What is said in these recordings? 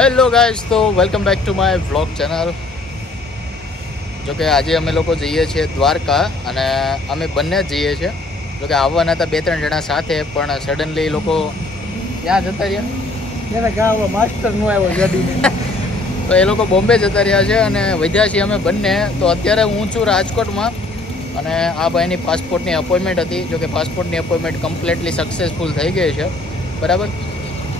Hello guys, તો welcome back to my vlog channel. જોકે આજે અમે લોકો જઈએ છીએ દ્વારકા અને અમે બંને જ જઈએ છીએ. જોકે આવવાના હતા 2-3 જણા સાથે, પણ સડનલી લોકો ક્યાં જતા રહ્યા, એને ગાવા માસ્ટર નો આવ્યો ગાડીને તો એ લોકો બોમ્બે જતા રહ્યા છે અને વધ્યા છીએ અમે બંને. તો અત્યારે હું છું રાજકોટમાં અને આ ભાઈની પાસપોર્ટની અપોઇન્ટમેન્ટ હતી. જોકે પાસપોર્ટની અપોઇન્ટમેન્ટ કમ્પ્લીટલી સક્સેસફુલ થઈ ગઈ છે, બરાબર.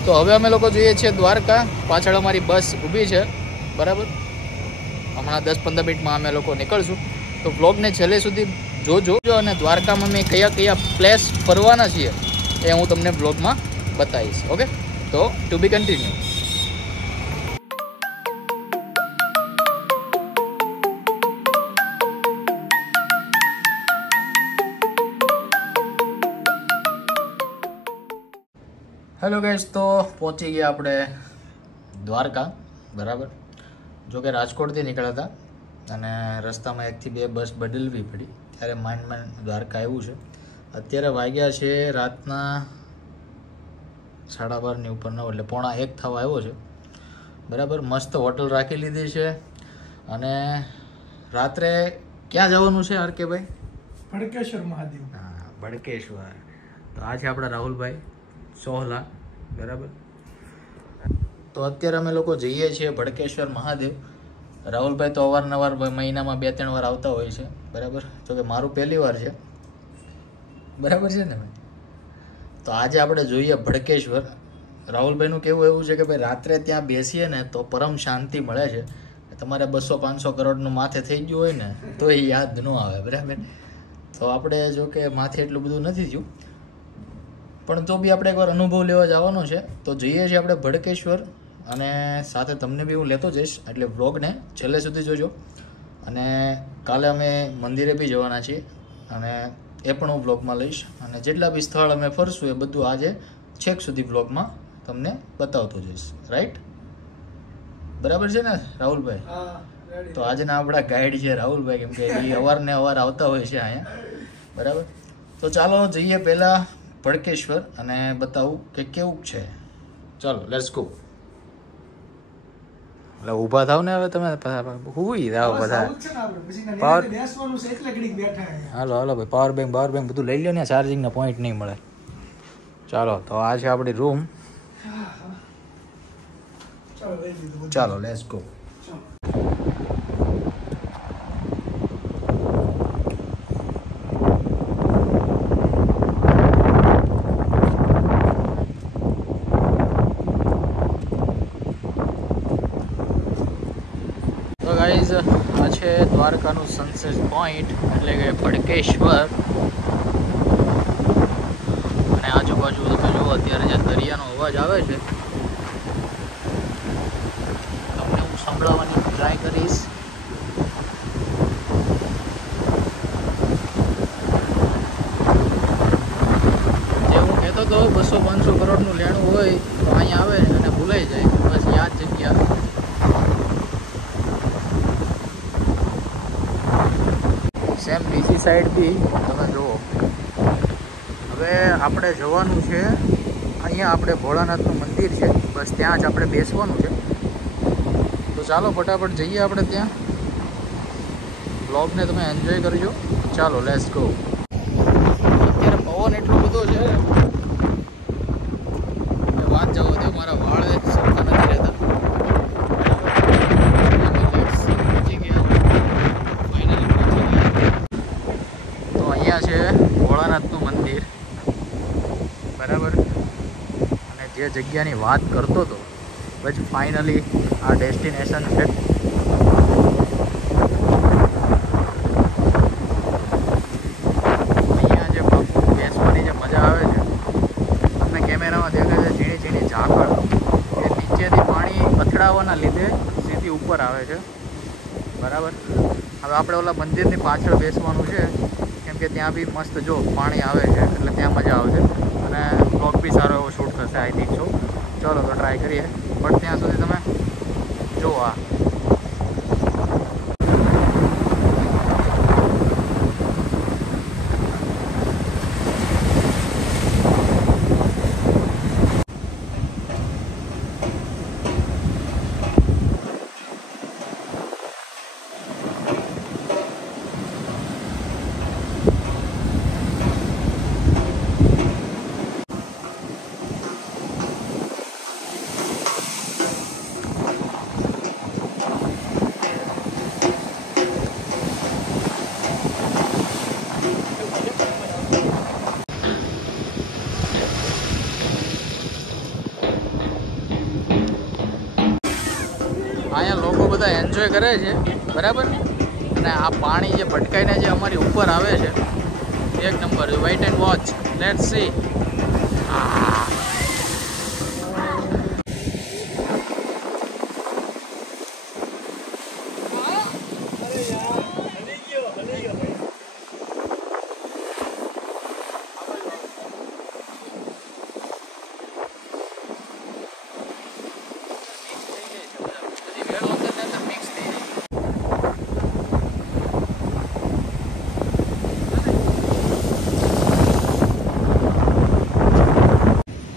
તો હવે અમે લોકો જોઈએ છીએ દ્વારકા. પાછળ અમારી બસ ઊભી છે, બરાબર. હમણાં 10-15 મિનિટમાં અમે લોકો નીકળશું. તો વ્લોગને છેલ્લે સુધી જોજો અને દ્વારકામાં અમે કયા કયા પ્લેસ ફરવાના છીએ એ હું તમને વ્લોગમાં બતાવીશ. ઓકે, તો ટુ બી કન્ટિન્યુ. હેલો ગાઈઝ, તો પહોંચી ગયા આપણે દ્વારકા, બરાબર. જો કે રાજકોટથી નીકળ્યા હતા અને રસ્તામાં 1 થી 2 બસ બદલવી પડી, ત્યારે માંડ દ્વારકા આવ્યું છે. અત્યારે વાગ્યા છે રાતના 12:30 ઉપર 9, એટલે 1:45 થવા આવ્યો છે, બરાબર. મસ્ત હોટલ રાખી લીધી છે અને રાત્રે ક્યાં જવાનું છે આર કે ભાઈ? ભડકેશ્વર મહાદેવ. હા, ભડકેશ્વર. તો આ છે આપણા રાહુલભાઈ સોહલા, બરાબર. તો અત્યારે અમે લોકો જઈએ છીએ ભડકેશ્વર મહાદેવ. રાહુલભાઈ તો અવારનવાર મહિનામાં 2-3 વાર આવતા હોય છે, બરાબર. જો કે મારું પહેલી વાર છે, બરાબર છે ને. તો આજે આપણે જોઈએ ભડકેશ્વર. રાહુલભાઈનું કહેવું એવું છે કે ભાઈ રાત્રે ત્યાં બેસીએ ને તો પરમ શાંતિ મળે છે. તમારે 200-500 કરોડનું માથે થઈ ગયું હોય ને તો એ યાદ ન આવે, બરાબર. તો આપણે જો કે માથે એટલું બધું નથી થયું, પણ તો બી આપણે એકવાર અનુભવ લેવા જવાનો છે. તો જઈએ છીએ આપણે ભડકેશ્વર અને સાથે તમને બી હું લેતો જઈશ, એટલે વ્લોગને છેલ્લે સુધી જોજો. અને કાલે અમે મંદિરે બી જવાના છીએ અને એ પણ હું વ્લોગમાં લઈશ. અને જેટલા બી સ્થળ અમે ફરશું એ બધું આજે છેક સુધી વ્લોગમાં તમને બતાવતો જઈશ, રાઈટ? બરાબર છે ને રાહુલભાઈ? તો આજના આપણા ગાઈડ છે રાહુલભાઈ, કેમ કે એ અવારનવાર આવતા હોય છે અહીંયા, બરાબર. તો ચાલો જઈએ પહેલાં ભડકેશ્વર અને બતાવું કે કેવું છે. ચાલો, લેટ્સ ગો. એટલે ઊભા થાવ ને હવે તમે, હુઈ જાવ બધા. હાલો હાલો ભાઈ, પાવર બેંક બધું લઈ લો ને, ચાર્જિંગના પોઈન્ટ નહીં મળે. ચાલો, તો આ છે આપણી રૂમ. ચાલો, લેટ્સ ગો. ગાઈઝ, આ છે દ્વારકાનું સનસેટ પોઈન્ટ, એટલે કે ભડકેશ્વર. અને આજુબાજુ તમે જુઓ, અત્યારે જે દરિયાનો અવાજ આવે છે તમને હું સંભળાવવાની ટ્રાય કરીશ. જે હું કહેતો હતો 200-500 કરોડનું લેણું હોય તો અહીંયા આવે અને ભૂલાઈ જાય, બસ યાદ જગ્યા. સેમ બીજી સાઈડ બી તમે જુઓ. હવે આપણે જવાનું છે અહીંયા, આપણે ભોળાનાથનું મંદિર છે, બસ ત્યાં જ આપણે બેસવાનું છે. તો ચાલો ફટાફટ જઈએ આપણે ત્યાં. બ્લોગને તમે એન્જોય કરજો. ચાલો, લેટ્સ ગો. અત્યારે પવન એટલો બધો છે કે વાત જવો દે, મારા વાળ સરખા નથી રહેતા. છે ભોળાનાથનું મંદિર, બરાબર. અને જે જગ્યાની વાત કરતો હતો પછી ફાઇનલી આ ડેસ્ટિનેશન છે. અહીંયા જે બેસવાની જે મજા આવે છે, તમને કેમેરામાં દેખાય છે ઝીણી ઝીણી ઝાકળ, એ નીચેથી પાણી અથડાવવાના લીધે સીધી ઉપર આવે છે, બરાબર. હવે આપણે ઓલા મંદિરની પાછળ બેસવાનું છે, કે ત્યાં બી મસ્ત જો પાણી આવે છે, એટલે ત્યાં મજા આવશે અને બ્લોગ બી સારો એવો શૂટ થશે, આઈ થિંક છો. ચલો તો ટ્રાય કરીએ, બટ ત્યાં સુધી તમે જો આ એન્જોય કરે છે બરાબર. અને આ પાણી જે ભટકાઈને જે અમારી ઉપર આવે છે એક number. Weight and watch, let's see.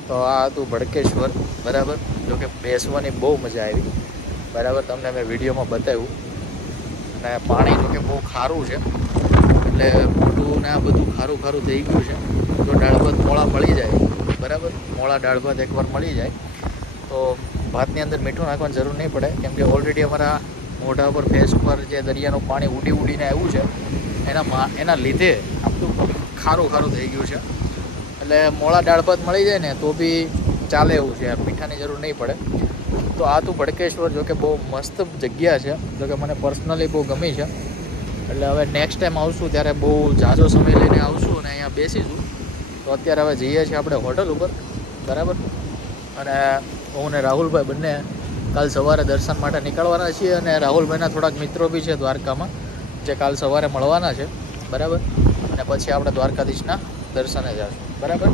તો આ હતું ભડકેશ્વર બરાબર. જો કે બેસવાની બહુ મજા આવી બરાબર. તમને મેં વિડીયોમાં બતાવ્યું. અને પાણી જો કે બહુ ખારું છે એટલે મોઢું ને આ બધું ખારું ખારું થઈ ગયું છે. જો દાળ ભાત મોળા મળી જાય બરાબર, મોળા દાળ ભાત એકવાર મળી જાય તો ભાતની અંદર મીઠું નાખવાની જરૂર નહીં પડે, કેમ કે ઓલરેડી અમારા મોઢા પર ફેસ પર જે દરિયાનું પાણી ઉડી ઉડીને આવ્યું છે એના લીધે આપણું ખારું ખારું થઈ ગયું છે. એટલે મોળા દાળ ભાત મળી જાય ને તો બી ચાલે એવું છે, મીઠાની જરૂર નહીં પડે. તો આ તો ભડકેશ્વર જો કે બહુ મસ્ત જગ્યા છે, જો કે મને પર્સનલી બહુ ગમી છે. એટલે હવે નેક્સ્ટ ટાઈમ આવશું ત્યારે બહુ ઝાઝો સમય લઈને આવશું અને અહીંયા બેસીશું. તો અત્યારે હવે જઈએ છીએ આપણે હોટલ ઉપર બરાબર. અને હું ને રાહુલભાઈ બંને કાલ સવારે દર્શન માટે નીકળવાના છીએ. અને રાહુલભાઈના થોડાક મિત્રો બી છે દ્વારકામાં જે કાલ સવારે મળવાના છે બરાબર. અને પછી આપણે દ્વારકાધીશના દર્શને જઈશું બરાબર.